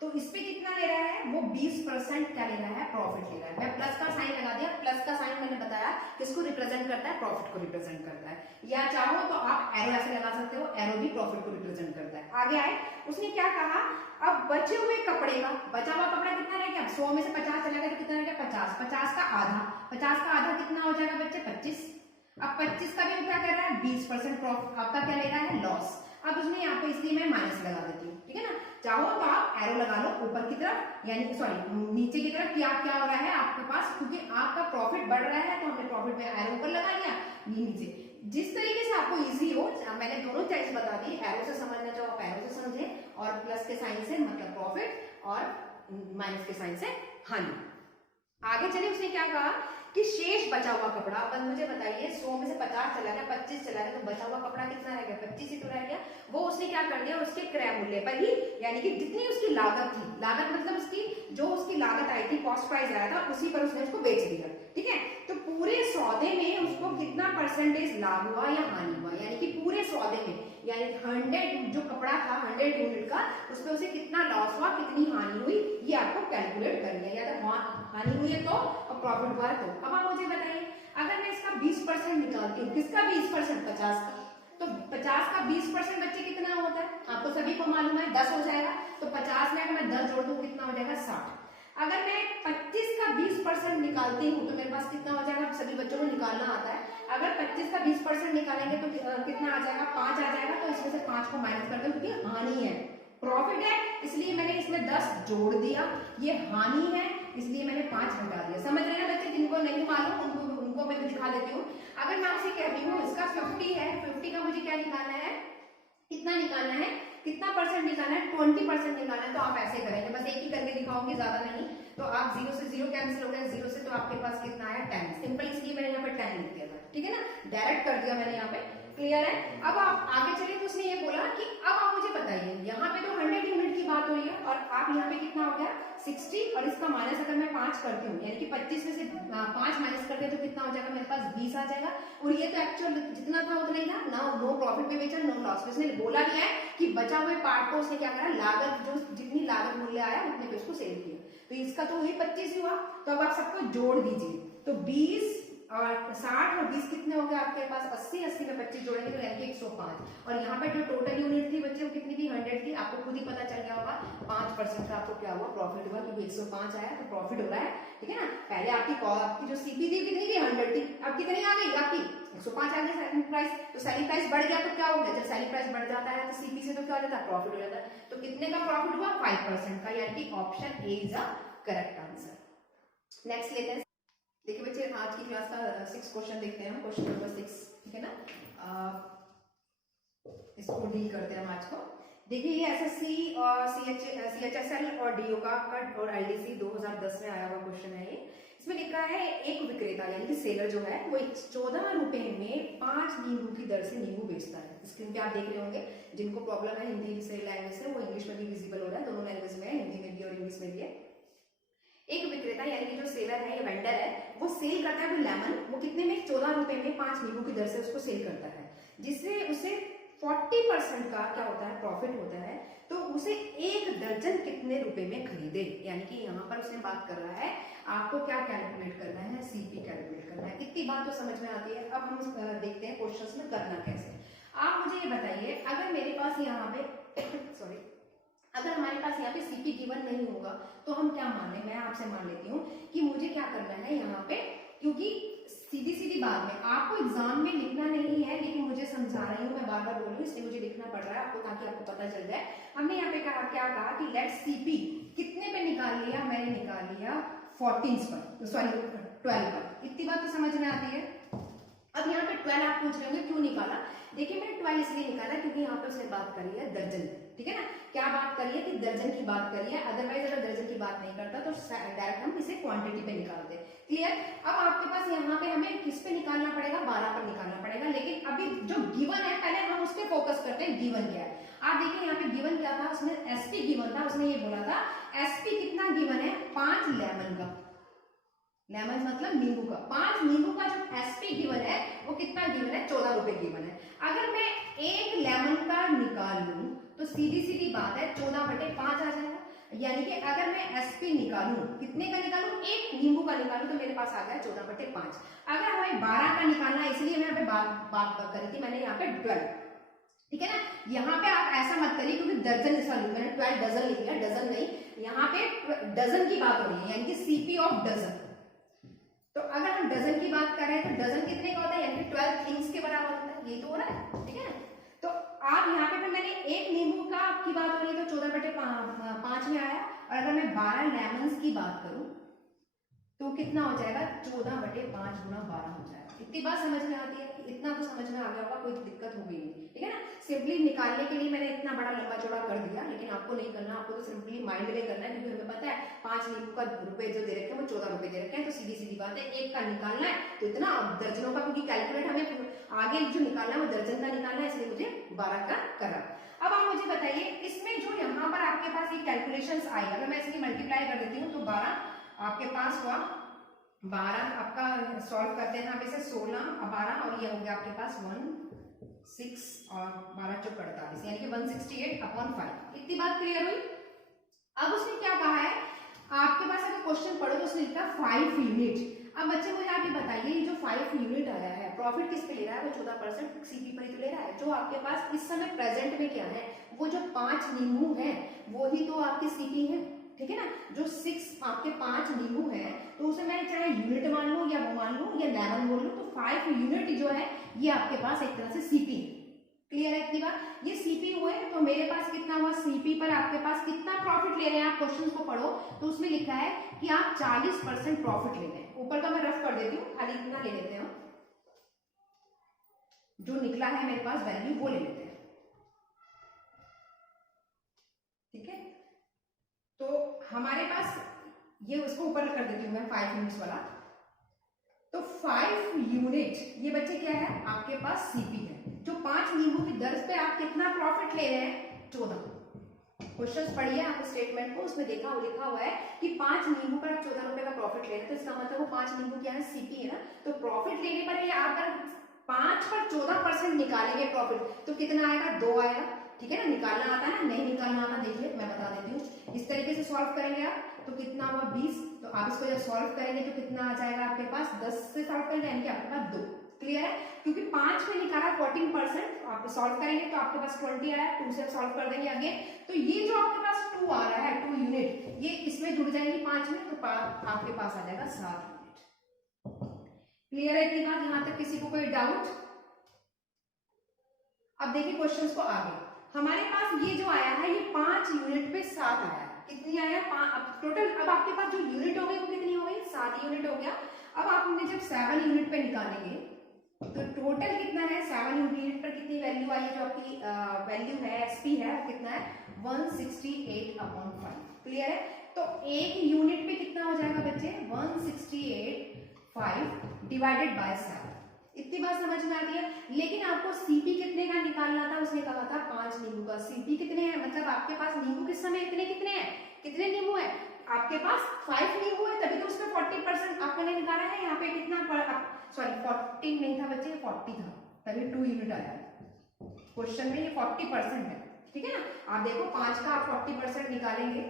तो इस पे कितना ले रहा है वो 20% क्या ले रहा है, प्रॉफिट ले रहा है। मैं प्लस का साइन लगा दिया, प्लस का साइन मैंने बताया किसको रिप्रेजेंट करता है, प्रॉफिट को रिप्रेजेंट करता है, या चाहो तो आप एरो ऐसे लगा सकते हो, एरो भी प्रॉफिट को रिप्रेजेंट करता है। आगे आए, उसने क्या कहा, अब बचे हुए कपड़े का, बचा हुआ कपड़ा कितना रह गया, 100 में से 50 चला गया तो कितना रह गया 50, 50 का आधा, 50 का आधा कितना हो जाएगा बच्चे 25। अब 25 का भी क्या कर रहा है 20% प्रॉफिट, आपका क्या ले रहा है लॉस। अब उसने यहाँ पे इसलिए मैं माइनस लगा देती हूँ। ठीक है ना, चाहो तो आप एरो लगा लो ऊपर की तरफ, यानी सॉरी नीचे की तरफ, क्या क्या हो रहा है आपके पास, क्योंकि आपका प्रॉफिट बढ़ रहा है तो हमने प्रॉफिट में एरो ऊपर लगा लिया, ये नीचे। जिस तरीके से आपको इजी हो, मैंने दोनों टाइप्स बता दी, एरो से समझना चाहो आप एरो से समझे, और प्लस के साइन से मतलब प्रॉफिट, और माइनस के साइन से हानि। आगे चलिए, उसने क्या कहा कि शेष बचा हुआ कपड़ा, अब मुझे बताइए 100 में से 50 चला गया, 25 चला गया, तो बचा हुआ कपड़ा कितना रह गया 25 ही तो रह गया। वो उसने क्या कर दिया, उसके क्रय मूल्य पर ही, यानी कि जितनी उसकी लागत थी, लागत मतलब उसकी जो उसकी लागत आई थी, कॉस्ट प्राइस आया था, उसी पर उसने उसको बेच दिया। ठीक है, तो पूरे सौदे में उसको कितना परसेंटेज लाभ हुआ या हानि हुआ, यानी कि पूरे सौदे में, यानी 100 जो कपड़ा था 100 यूनिट का, उसमें उसे कितना लॉस हुआ, कितनी हानि हुई, ये आपको कैलकुलेट करनी है। या तो हानि हुई है तो, और प्रॉफिट हुआ है तो। अब आप मुझे बताइए, अगर मैं इसका 20% निकालती हूँ, किसका 20%, 50 का, तो 50 का 20% बच्चे कितना होता है, आपको सभी को मालूम है 10 हो जाएगा, तो 50 में अगर मैं 10 जोड़ दूं कितना हो जाएगा 60। अगर मैं 25 का 20% निकालती हूँ तो मेरे पास कितना हो जाएगा, सभी बच्चों को निकालना आता है। अगर 25 का 20% निकालेंगे तो कितना आ जाएगा, 5 आ जाएगा, तो इसमें से 5 को माइनस कर दो, क्योंकि हानि है, प्रॉफिट है इसलिए मैंने इसमें 10 जोड़ दिया, ये हानि है इसलिए मैंने 5 घटा दिया। समझ रहे हैं बच्चे, जिनको नहीं मालूम उनको मैं दिखा देती हूँ। अगर मैं आपसे कह रही हूँ इसका 50 है, 50 का मुझे क्या निकालना है, कितना निकालना है, कितना परसेंट निकालना है, 20% निकालना है, तो आप ऐसे करेंगे, बस एक ही करके दिखाऊंगी, ज्यादा नहीं। तो आप 0 से 0 कैंसिल हो गया, 0 से तो आपके पास कितना आया 10, सिंपल, इसलिए मैंने यहाँ पे 10 लिख दिया था। ठीक है ना, डायरेक्ट कर दिया मैंने यहाँ पे, क्लियर है। अब आप आगे चलिए, तो उसने ये बोला कि अब आप मुझे बताइए, यहाँ पे तो 100 यूनिट की बात हो रही है, और आप यहाँ पे कितना हो गया 60, और इसका माइनस अगर मैं 5 करती हूँ, यानी कि 25 में से 5 माइनस करते हैं तो कितना हो जाएगा मेरे पास 20 आ जाएगा, और ये तो एक्चुअल जितना था उतना ही था ना, नो प्रॉफिट में बेचा, नो लॉस में। उसने बोला गया है कि बचा हुए पार्ट को उसने क्या करा, लागत जो जितनी लागत मूल्य आया उतने पे उसको सेल किया, तो इसका तो वही 25 हुआ। तो अब आप सबको जोड़ दीजिए, तो 20 और 60 और 20 कितने हो गए आपके पास 80, 80 में 25 जोड़ेंगे तो यानी कि 105। और यहाँ पे जो टोटल यूनिट थी बच्चे वो कितनी थी 100 थी, आपको खुद ही पता चल गया होगा 5% का आपको क्या हुआ, प्रॉफिट हुआ, क्योंकि 105 आया तो प्रॉफिट हो रहा है। ठीक है ना, पहले आपकी जो सीपी थी कितनी थी 100 थी, अब कितनी आ गई आपकी 105 आ गई सेलिंग प्राइस। तो सेलिंग प्राइस बढ़ गया तो क्या हो गया, जब सेलिंग प्राइस बढ़ जाता है तो सीपी से तो क्या हो जाता है, प्रॉफिट हो जाता है। तो कितने का प्रॉफिट हुआ 5% का, यानी कि option A is a correct answer. Next लेते हैं। देखिए बच्चे, आज की क्लास का 6 क्वेश्चन देखते हैं हम, क्वेश्चन नंबर 6। ठीक है ना, इसको डील करते हैं हम आज को। देखिए ये एसएससी और सीएचएसएल और डीओ का कट और एलडीसी 2010 में आया हुआ क्वेश्चन है ये। इसमें लिखा है एक विक्रेता यानी कि सेलर जो है वो 14 रुपए में 5 नींबू की दर से नींबू बेचता है। स्क्रीन पे आप देख रहे होंगे, जिनको प्रॉब्लम है हिंदी से लैंग्वेज से, वो इंग्लिश में भी विजिबल हो रहा है, दोनों लैंग्वेज में है, हिंदी में भी और इंग्लिश में भी है। एक विक्रेता यानी कि जो सेलर है या वेंडर है, वो सेल करता है वो लेमन, वो कितने में 14 रुपए में 5 नींबू की दर से उसको सेल करता है। जिससे उसे 40% का क्या होता है प्रॉफिट होता है, तो उसे 1 दर्जन कितने रुपए में खरीदे। यानी कि यहाँ पर उसने बात कर रहा है आपको क्या कैलकुलेट करना है, सीपी कैलकुलेट करना है। इतनी बात तो समझ में आती है। अब हम देखते हैं क्वेश्चंस में करना कैसे। आप मुझे ये बताइए, अगर मेरे पास यहाँ पे सॉरी अगर हमारे पास यहाँ पे सीपी गिवन नहीं होगा तो हम क्या मान लें, मैं आपसे मान लेती हूँ कि मुझे क्या करना है यहाँ पे, क्योंकि सीधी सीधी बात में आपको एग्जाम में लिखना नहीं है, लेकिन मुझे समझा रही हूँ, मैं बार बार बोल रही हूँ, इसलिए मुझे लिखना पड़ रहा है आपको, ताकि आपको पता चल जाए। हमने यहाँ पे कहा क्या कहा कि लेट सीपी कितने पे निकाल लिया, मैंने निकाल लिया 14 पर, सॉरी 12 पर। इतनी बात तो समझ में आती है। अब यहाँ पे 12 आप पूछ रहे होंगे क्यों निकाला। देखिए मैंने 12 इसलिए निकाला क्योंकि यहाँ पे उसने बात करी है दर्जन, ठीक है ना, क्या बात करी है कि दर्जन की बात करी है। अदरवाइज अगर दर्जन की बात नहीं करता तो डायरेक्ट हम इसे क्वांटिटी पे निकालते। क्लियर। अब आपके पास यहाँ पे हमें किस पे निकालना पड़ेगा, 12 पर निकालना पड़ेगा। लेकिन अभी जो गिवन है पहले हम उस पर फोकस करते हैं, गिवन क्या है। आप देखिए यहाँ पे गिवन क्या था, उसने एसपी गिवन था, उसने ये बोला था एसपी कितना गिवन है, 5 लेमन का, लेमन मतलब नींबू का, 5 नींबू का जो एसपी गिवन है वो कितना गिवन है, 14 रुपए गिवन है। अगर मैं 1 लेमन का निकाल लूं तो सीधी सीधी बात है 14/5 आ जाएगा। यानी कि अगर मैं एसपी निकालूं, कितने का निकालूं, 1 नींबू का निकालूं, तो मेरे पास आ गया 14/5। अगर हमें 12 का निकालना है, इसलिए मैं यहाँ पे बात करी थी मैंने यहाँ पे 12, ठीक है ना। यहाँ पे आप ऐसा मत करिए क्योंकि दर्जन जैसा लिखा, मैंने 12 डजन लिख लिया, डजन नहीं, यहाँ पे डजन की बात हो रही है, यानी कि सीपी ऑफ डजन। तो अगर हम डजन की बात कर रहे हैं तो डजन कितने का होता है, यानी कि 12 थिंग्स के बराबर होता है, ये तो हो रहा है, ठीक है। तो आप यहाँ पे मैंने 1 नींबू का की बात हो रही है तो 14/5 में आया, और अगर मैं 12 लेमन्स की बात करूं तो कितना हो जाएगा, 14/5 गुना 12 हो जाएगा। इतनी बात समझ में आती है, इतना तो समझ में आ गया होगा, कोई दिक्कत होगी नहीं, ठीक है ना। सिंपली निकालने के लिए मैंने इतना बड़ा लंबा चौड़ा कर दिया, लेकिन आपको नहीं करना, आपको तो सिंपली माइंड में करना है, क्योंकि हमें पता है 5 नींबू का रुपए जो दे रखे हैं वो 14 रुपए दे रखे हैं, तो सीधी सीधी बात है 1 का निकालना है तो इतना, दर्जनों का क्योंकि कैलकुलेट हमें आगे जो निकालना है वो दर्जन का निकालना है, इसलिए मुझे 12 का करा। अब आप मुझे बताइए इसमें जो यहाँ पर आपके पास ये कैलकुलेशंस आई, अगर मैं इसकी मल्टीप्लाई कर देती हूँ तो 12 आपके पास हुआ, 12 आपका सॉल्व करते हैं आप इसे, 16 और 12 और ये हो गया आपके पास 16 और 12 चौक 48, यानी कि 168/5। इतनी बात क्लियर हुई। अब उसने क्या कहा है, आपके पास अगर क्वेश्चन पढ़ो तो उसने लिखा 5 यूनिट। अब बच्चे मुझे आप ये बताइए, ये जो 5 यूनिट आया है प्रॉफिट किस पे ले रहा है, वो 14% सीपी पर ही तो ले रहा है। जो आपके पास इस समय प्रेजेंट में क्या है, वो जो 5 नींबू है वो ही तो आपकी सीपी है, ठीक है ना। जो 6 आपके 5 नींबू है तो उसे मैं चाहे यूनिट मान लूं या वो मान लूं या लेमन बोल लूं, तो 5 यूनिट जो है ये आपके पास एक तरह से सीपी है। क्लियर है इतनी बात, ये सीपी हुए तो मेरे पास कितना हुआ, सीपी पर आपके पास कितना प्रॉफिट ले रहे हैं। आप क्वेश्चन को पढ़ो तो उसमें लिखा है कि आप 40% प्रॉफिट ले रहे हैं। ऊपर का मैं रफ कर देती हूँ, खाली इतना ले लेते हैं, जो निकला है मेरे पास वैल्यू वो ले लेते हैं, ठीक है। तो हमारे पास ये उसको ऊपर कर देती हूँ मैं 5 यूनिट्स वाला। तो 5 यूनिट ये बच्चे क्या है आपके पास सीपी है, जो 5 नींबू की दर पे आप कितना प्रॉफिट ले रहे हैं, 14। क्वेश्चंस पढ़िए आप स्टेटमेंट को, उसमें देखा वो लिखा हुआ है कि 5 नींबू पर आप 14 रुपए का प्रॉफिट ले रहे हैं, तो इसका मतलब वो 5 नींबू क्या है, सीपी है ना। तो प्रॉफिट लेने पर ये आप अगर 5 पर 14% निकालेंगे प्रॉफिट तो कितना आएगा, 2 आएगा, ठीक है ना। निकालना आता है ना, नहीं निकालना आता देखिए मैं बता देती हूँ। इस तरीके से सॉल्व करेंगे आप तो कितना हुआ 20, तो आप इसको जब सॉल्व करेंगे तो कितना आ जाएगा आपके पास, 10 से सॉल्व करेंगे यानी कि आपके पास 2। क्लियर है, क्योंकि 5 में निकाला 14%, आप सॉल्व करेंगे तो आपके पास 20 आया, 2 से सॉल्व कर देंगे अगेन, तो ये जो आपके पास 2 आ रहा है, 2 यूनिट, ये इसमें जुड़ जाएंगे 5 में, तो आपके पास आ जाएगा 7 यूनिट। क्लियर है इतनी बात, यहां तक किसी को कोई डाउट। अब देखिए क्वेश्चंस को आगे, हमारे पास ये जो आया है ये 5 यूनिट पे 7 आया है, कितनी आया, टोटल। अब आपके पास जो यूनिट हो गई वो कितनी हो गई, 7 यूनिट हो गया। अब आपने जब 7 यूनिट पे निकालेंगे तो टोटल कितना है, 7 यूनिट पर कितनी वैल्यू आई है, जो आपकी वैल्यू है एसपी है वो कितना है, 168/5। क्लियर है, तो 1 यूनिट पे कितना हो जाएगा बच्चे, 168/5 डिवाइडेड बाय 7। इतनी बात समझ में आती है। लेकिन आपको सीपी कितने का निकालना था, उसने कहा था 5 नींबू का। सीपी कितने हैं, मतलब आपके पास नींबू किस समय इतने कितने हैं, कितने नींबू है आपके पास, 5 नींबू है, तभी तो उसमें 40% आपने निकाला है। यहाँ पे कितना, सॉरी 40 नहीं था बच्चे, 40 था, तभी 2 यूनिट आया। क्वेश्चन में ये 40% है, ठीक है ना। आप देखो 5 का आप 40% निकालेंगे,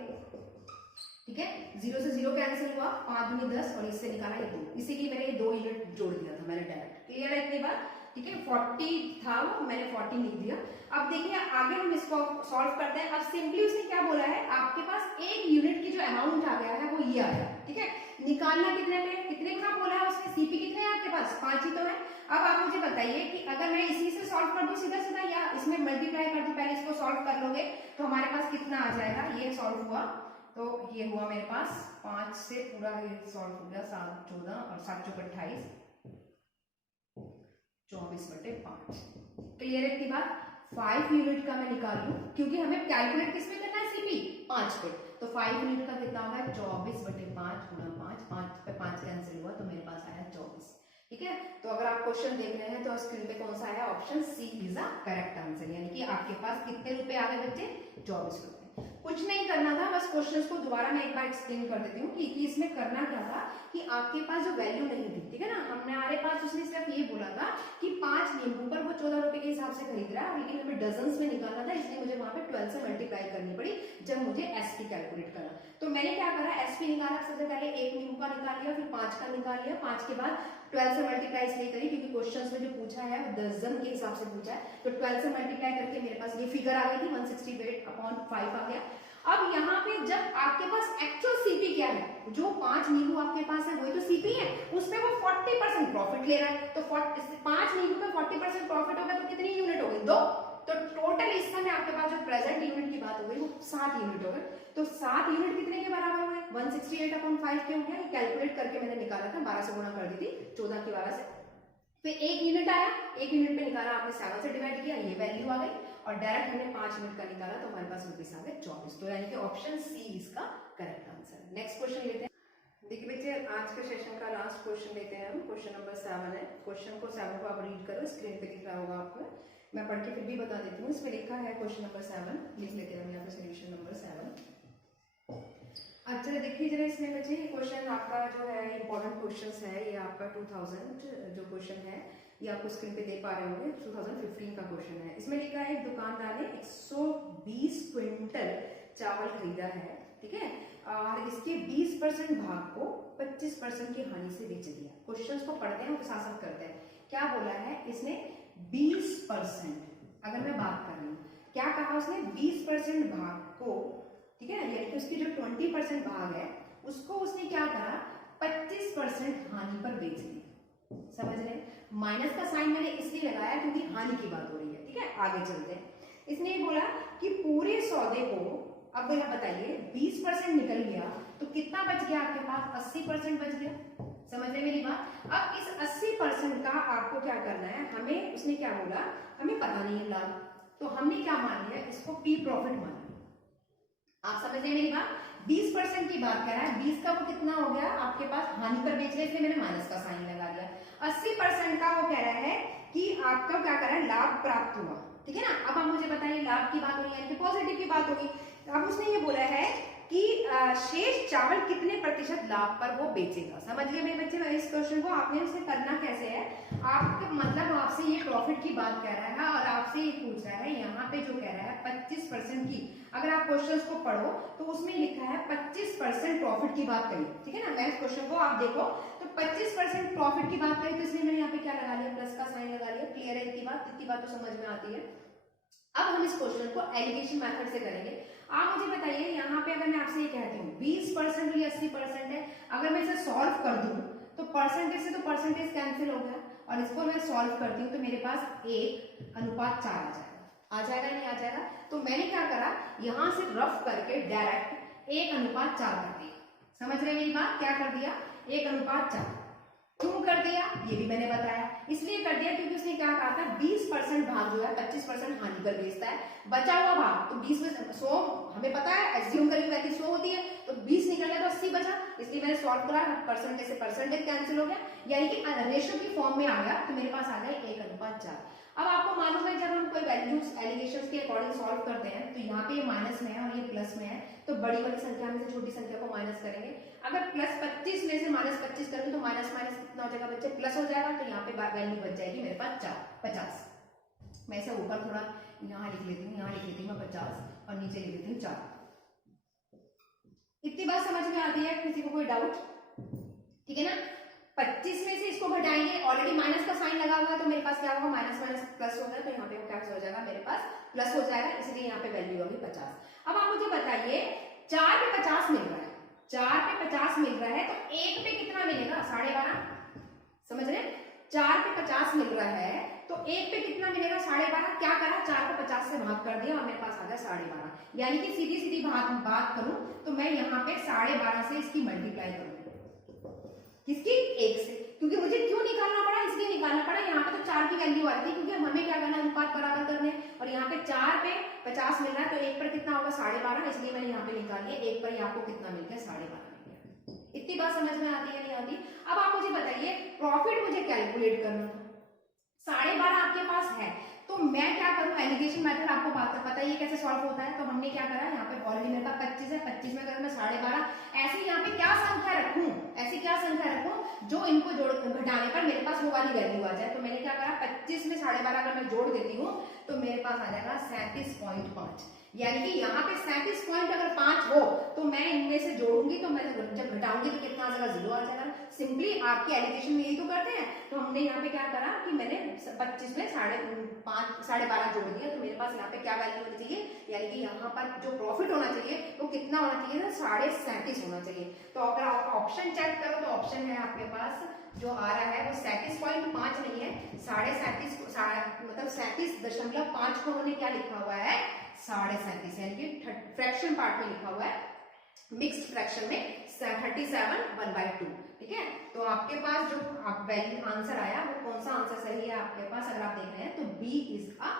ठीक है, 0 से 0 कैंसिल हुआ, 5 दूनी 10 और इससे निकाला ये 2, इसीलिए मैंने ये 2 यूनिट जोड़ दिया था मैंने डायरेक्ट। क्लियर है इतनी बात, ठीक है। 40 था वो, मैंने 40 लिख दिया। अब देखिए आगे हम इसको सॉल्व करते हैं। अब सिंपली उसने क्या बोला है, आपके पास 1 यूनिट की जो अमाउंट आ गया है वो ये आया, ठीक है। निकालना कितने में, कितने का बोला है उसने, सीपी कितने हैं आपके पास, 5 ही तो है। अब आप मुझे बताइए कि अगर मैं इसी से सॉल्व कर दूं सीधा सीधा, या इसमें मल्टीप्लाई कर दूं, पहले इसको सॉल्व कर लोगे तो हमारे पास कितना आ जाएगा। ये सॉल्व हुआ तो ये हुआ मेरे पास 5 से पूरा ये सॉल्व हो गया, 7 14 और 7 चौक 28, 24/5। क्लियर है इतनी बात। 5 यूनिट का मैं निकाल लूं, क्योंकि हमें कैलकुलेट किस में करना है, सीपी 5 पे, तो 5 यूनिट का कितना होगा 24/5 गुणा 5, 5 पे 5 कैंसिल हुआ तो मेरे पास आया 24, ठीक है। तो अगर आप क्वेश्चन देख रहे हैं तो स्क्रीन पे कौन सा आया, option C is the correct answer, यानी कि आपके पास कितने रुपए आ गए बच्चे, 24 रुपए। कुछ नहीं करना था, बस क्वेश्चंस को दोबारा मैं एक बार एक्सप्लेन कर देती हूँ कि इसमें करना क्या था कि आपके पास जो वैल्यू नहीं थी, ठीक है ना, हमारे पास उसने सिर्फ ये बोला था कि 5 नींबू पर वो 14 रुपए के हिसाब से खरीद रहा है, लेकिन हमें डजन्स में निकालना था, इसलिए मुझे वहां पे 12 से मल्टीप्लाई करनी पड़ी जब मुझे एसपी कैलकुलेट करा। तो मैंने क्या करा, एसपी निकाला, सबसे पहले 1 नींबू का निकाल लिया, फिर 5 का निकाल लिया, 5 के बाद 12 से मल्टीप्लाई इसलिए करी क्योंकि क्वेश्चंस में जो पूछा है वो डजन के हिसाब से पूछा है, तो 12 से मल्टीप्लाई करके मेरे पास ये फिगर आ गई थी 168/5 आ गया। अब यहाँ पे जब आपके पास एक्चुअल सीपी क्या है, जो 5 नींबू आपके पास है वही तो सीपी है, उसमें वो 40% प्रॉफिट ले रहा है, तो 5 नींबू में 40% प्रॉफिट होगा तो कितनी यूनिट हो गई, 2। तो टोटल इस समय आपके पास जो प्रेजेंट यूनिट की बात हो गई वो 7 यूनिट हो गए। तो 7 यूनिट कितने के बराबर हुए, 168/5 के हो गया। कैलकुलेट करके मैंने निकाला था, 12 से गुणा कर दी थी 14 की 12 से, फिर 1 यूनिट आया, 1 यूनिट पे निकाला आपने 7 से डिवाइड किया, ये वैल्यू आ गई, और डायरेक्ट हमने 5 यूनिट का निकाला तो हमारे पास रुपीस आ गए 24। तो यानी कि ऑप्शन सी इसका करेक्ट आंसर। नेक्स्ट क्वेश्चन लेते हैं। देखिए बच्चे आज के सेशन का लास्ट क्वेश्चन लेते हैं हम, क्वेश्चन नंबर 7 है। क्वेश्चन को 7 को आप रीड करो, स्क्रीन पे दिख रहा होगा आपको, मैं पढ़ के फिर भी बता देती हूँ। इसमें लिखा है क्वेश्चन नंबर 7, लिख लेते हैं हम यहाँ पे सोल्यूशन नंबर 7। अच्छा देखिए जरा इसमें बच्चे ये क्वेश्चन आपका जो है इंपॉर्टेंट क्वेश्चन है, ये आपका 2000 जो क्वेश्चन है ये आपको स्क्रीन पे देख पा रहे होंगे, 2015 का क्वेश्चन है। इसमें लिखा है दुकानदार ने 120 क्विंटल चावल खरीदा है, ठीक है, और इसके 20% भाग को 25% की हानि से बेच दिया। क्वेश्चंस को पढ़ते हैं और साथ साथ करते हैं। क्या बोला है इसने, 20%, अगर मैं बात कर रही हूँ क्या कहा उसने, 20% भाग को, ठीक है, यानी कि उसकी जो 20% भाग है उसको उसने क्या करा, 25% हानि पर बेच दिया। समझ रहे हैं, माइनस का साइन मैंने इसलिए लगाया क्योंकि हानि की बात हो रही है, ठीक है। आगे चलते हैं। इसने ये बोला कि पूरे सौदे को, अब आप बताइए 20% निकल गया तो कितना बच गया आपके पास, 80% बच गया। समझ रहे मेरी बात। अब इस 80% का आपको क्या करना है, हमें उसने क्या बोला, हमें पता नहीं है लाभ, तो हमने क्या मान लिया, इसको पी प्रॉफिट मान लिया। आप समझ रहे मेरी बात। 20% की बात कर रहा है, 20 का वो कितना हो गया आपके पास, हानि पर बेच रहे, इसलिए मैंने माइनस का साइन लगा दिया। 80% का वो कह रहा है कि आपका क्या कर रहा है, लाभ प्राप्त हुआ, ठीक है ना। अब आप मुझे बताइए लाभ की बात हो रही है कि पॉजिटिव की बात होगी। अब उसने ये बोला है कि शेष चावल कितने प्रतिशत लाभ पर वो बेचेगा। समझिए मेरे बच्चे इस क्वेश्चन को आपने उसे करना कैसे है, आपका मतलब आपसे ये प्रॉफिट की बात कह रहा है और आपसे ये पूछ रहा है, यहाँ पे जो कह रहा है 25% की, अगर आप क्वेश्चंस को पढ़ो तो उसमें लिखा है 25% प्रॉफिट की बात कही, ठीक है ना। मैं इस क्वेश्चन को आप देखो तो 25% प्रॉफिट की बात कही, तो इसलिए मैंने यहाँ पे क्या लगा लिया, प्लस का साइन लगा लिया। क्लियर है इतनी बात तो समझ में आती है। अब हम इस क्वेश्चन को एलिगेशन मेथड से करेंगे। आप मुझे बताइए यहाँ पे अगर मैं आपसे ये कहती हूँ 20% या 80% है, अगर मैं इसे सॉल्व कर दूं तो परसेंटेज से तो परसेंटेज कैंसिल हो गया, और इसको मैं सॉल्व करती हूँ तो मेरे पास 1:4 आ जाएगा नहीं आ जाएगा। तो मैंने क्या करा, यहाँ से रफ करके डायरेक्ट 1:4 कर दिया। समझ रहे मेरी बात, क्या कर दिया, 1:4। क्यों कर दिया ये भी मैंने बताया, इसलिए कर दिया क्योंकि उसने क्या कहा था, 20% भाग जो है 25% हानि पर बेचता है, बचा हुआ भाग तो 20 में 100 हमें पता है, एज्यूम करेंगे वैल्यू 100 होती है, तो 20 निकल गया तो 80 बचा, इसलिए मैंने सॉल्व करा, परसेंटेज से परसेंटेज कैंसिल हो गया, यानी कि रेशियो की फॉर्म में आ गया, तो मेरे पास आ गया 1:4। अब आपको मालूम है जब हम कोई वैल्यूज एलिगेशंस के अकॉर्डिंग सॉल्व करते हैं तो यहाँ पे ये माइनस में है और ये प्लस में है, तो बड़ी वाली संख्या में से छोटी संख्या को माइनस करेंगे। अगर +25 में से -25 करेंगे तो माइनस माइनस कितना हो जाएगा बच्चे, प्लस हो जाएगा, तो यहाँ पे वैल्यू बच जाएगी मेरे पास 50। मैं इसे ऊपर थोड़ा यहाँ लिख लेती हूँ, यहाँ लिख लेती हूँ मैं 50 और नीचे लिख देती हूँ 4। इतनी बात समझ में आती है? किसी को कोई डाउट? ठीक है ना। 25 में से इसको घटाएंगे, ऑलरेडी माइनस का साइन लगा हुआ है तो मेरे पास क्या होगा, माइनस माइनस प्लस होगा, तो यहाँ पे क्या हो जाएगा, मेरे पास प्लस हो जाएगा, इसलिए यहाँ पे वैल्यू होगी 50। अब आप मुझे बताइए 4 पे 50 मिल रहा है, 4 पे 50 मिल रहा है तो 1 पे कितना मिलेगा, 12.5। समझ रहे? 4 पे 50 मिल रहा है तो 1 पे कितना मिलेगा, 12.5। क्या करा, 4 को 50 से भाग कर दिया और मेरे पास आ गया 12.5। यानी कि सीधी सीधी बात करूं तो मैं यहाँ पे 12.5 से इसकी मल्टीप्लाई करूंगी, किसकी, 1 से। क्योंकि मुझे क्यों निकालना पड़ा, इसलिए निकालना पड़ा, यहाँ पे तो 4 की वैल्यू आ रही थी, क्योंकि हमें क्या करना है, अनुपात बराबर करने, और यहाँ पे 4 पे 50 मिल रहा है तो 1 पर कितना होगा, 12.5, इसलिए मैंने यहाँ पे निकाल लिया। 1 पर आपको कितना मिल गया, 12.5 मिल गया। इतनी बात समझ में आती है, नहीं आती? अब आप मुझे बताइए प्रॉफिट मुझे कैलकुलेट करना था, 12.5 आपके पास है तो मैं क्या करूं, एलिगेशन मेथड आपको पता ही है कैसे सॉल्व होता है। तो हमने क्या करा, यहाँ पे ऑलरेडी मेरे पास 25 है, 25 में अगर मैं 12.5 ऐसे यहाँ पे क्या संख्या रखूं, ऐसी क्या संख्या रखूं जो इनको जोड़ घटाने पर मेरे पास वो वाली वैल्यू आ जाए। तो मैंने क्या करा, 25 में 12.5 अगर मैं जोड़ देती हूँ तो मेरे पास आ जाएगा 37.5। यानी कि यहाँ पे 37 पॉइंट अगर 5 हो तो मैं इनमें से जोड़ूंगी, तो मैं जब घटाऊंगी तो कितना आ जाएगा, 0 आ जाएगा। सिंपली आपकी एलिगेशन में यही तो करते हैं। तो हमने यहाँ पे क्या करा कि मैंने 25 में 12.5 जोड़ दिया, तो मेरे पास यहाँ पे क्या वैल्यू होनी चाहिए, यानी कि यहाँ पर जो प्रॉफिट होना चाहिए वो कितना होना चाहिए, 37.5 होना चाहिए। तो अगर आप ऑप्शन चेक करो तो ऑप्शन है आपके पास जो आ रहा है वो 37.5 नहीं है, 37.5, मतलब 37.5 को उन्होंने क्या लिखा हुआ है, 37.5, यानी कि फ्रैक्शन पार्ट में लिखा हुआ है, मिक्स्ड फ्रैक्शन में 37/2। ठीक है, तो आपके पास जो वैल्यू आंसर आया वो कौन सा आंसर सही है आपके पास, अगर आप देख रहे हैं तो B is a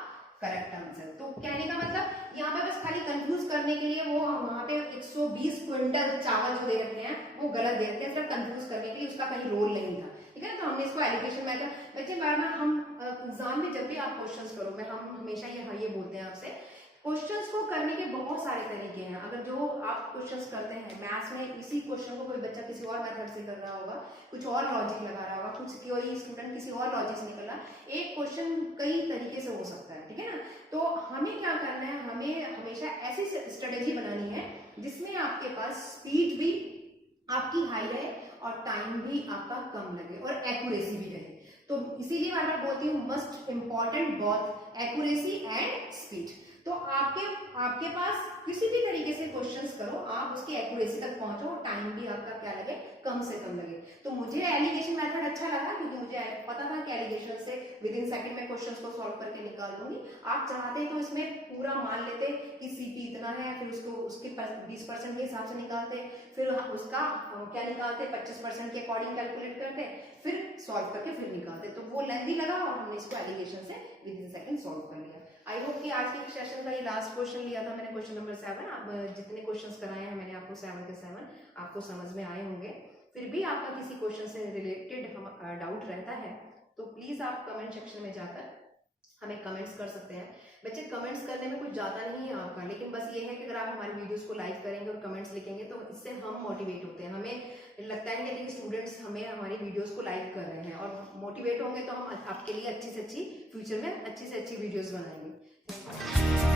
correct answer. तो कहने का मतलब यहाँ पे बस खाली कंफ्यूज करने के लिए वो वहां पे 120 क्विंटल चावल जो दे रखे हैं वो गलत दे रखे हैं, सिर्फ कंफ्यूज करने के लिए, उसका कहीं रोल नहीं था। ठीक है, तो हमने इसको एलिगेशन मेथड, बच्चे बार बार हम एग्जाम में जब भी आप क्वेश्चंस करोगे हम हमेशा ये बोलते हैं आपसे, क्वेश्चंस को करने के बहुत सारे तरीके हैं। अगर जो आप क्वेश्चंस करते हैं मैथ्स में, इसी क्वेश्चन को कोई बच्चा किसी और मेथड से कर रहा होगा, कुछ और लॉजिक लगा रहा होगा, कोई स्टूडेंट किसी और लॉजिक से निकल रहा, एक क्वेश्चन कई तरीके से हो सकता है। ठीक है ना, तो हमें क्या करना है, हमें हमेशा ऐसी स्ट्रेटेजी बनानी है जिसमें आपके पास स्पीड भी आपकी हाई रहे और टाइम भी आपका कम लगे और एक्यूरेसी भी रहे। तो इसीलिए मैं बोलती हूँ मस्ट इंपॉर्टेंट बहुत एक्यूरेसी एंड स्पीड। तो आपके पास किसी भी तरीके से क्वेश्चंस करो, आप उसकी एक्यूरेसी तक पहुंचो, टाइम भी आपका क्या लगे, कम से कम लगे। तो मुझे एलिगेशन मेथड अच्छा लगा क्योंकि मुझे पता था कि एलिगेशन से विदिन सेकंड में क्वेश्चंस को सॉल्व करके निकाल दूंगी। आप चाहते तो इसमें पूरा मान लेते कि सीपी इतना है, फिर उसको उसके 20% के हिसाब से निकालते, फिर उसका क्या निकालते 25% के अकॉर्डिंग कैलकुलेट करते, फिर सॉल्व करके फिर निकालते, तो वो लेंथी लगा और हमने इसको एलिगेशन से विदिन सेकंड सॉल्व कर लिया। आई होप कि आज के सेशन का ये लास्ट क्वेश्चन लिया था मैंने, क्वेश्चन नंबर 7। आप जितने क्वेश्चंस कराए हैं मैंने आपको 7 के 7 आपको समझ में आए होंगे। फिर भी आपका किसी क्वेश्चन से रिलेटेड डाउट रहता है तो प्लीज आप कमेंट सेक्शन में जाकर हमें कमेंट्स कर सकते हैं। बच्चे कमेंट्स करने में कुछ जाता नहीं है आपका, लेकिन बस ये है कि अगर आप हमारी वीडियोस को लाइक करेंगे और कमेंट्स लिखेंगे तो इससे हम मोटिवेट होते हैं। हमें लगता है कि स्टूडेंट्स हमें हमारी वीडियोस को लाइक कर रहे हैं और मोटिवेट होंगे तो हम आपके लिए अच्छी से अच्छी फ्यूचर में अच्छी से अच्छी वीडियोस बनाएंगे।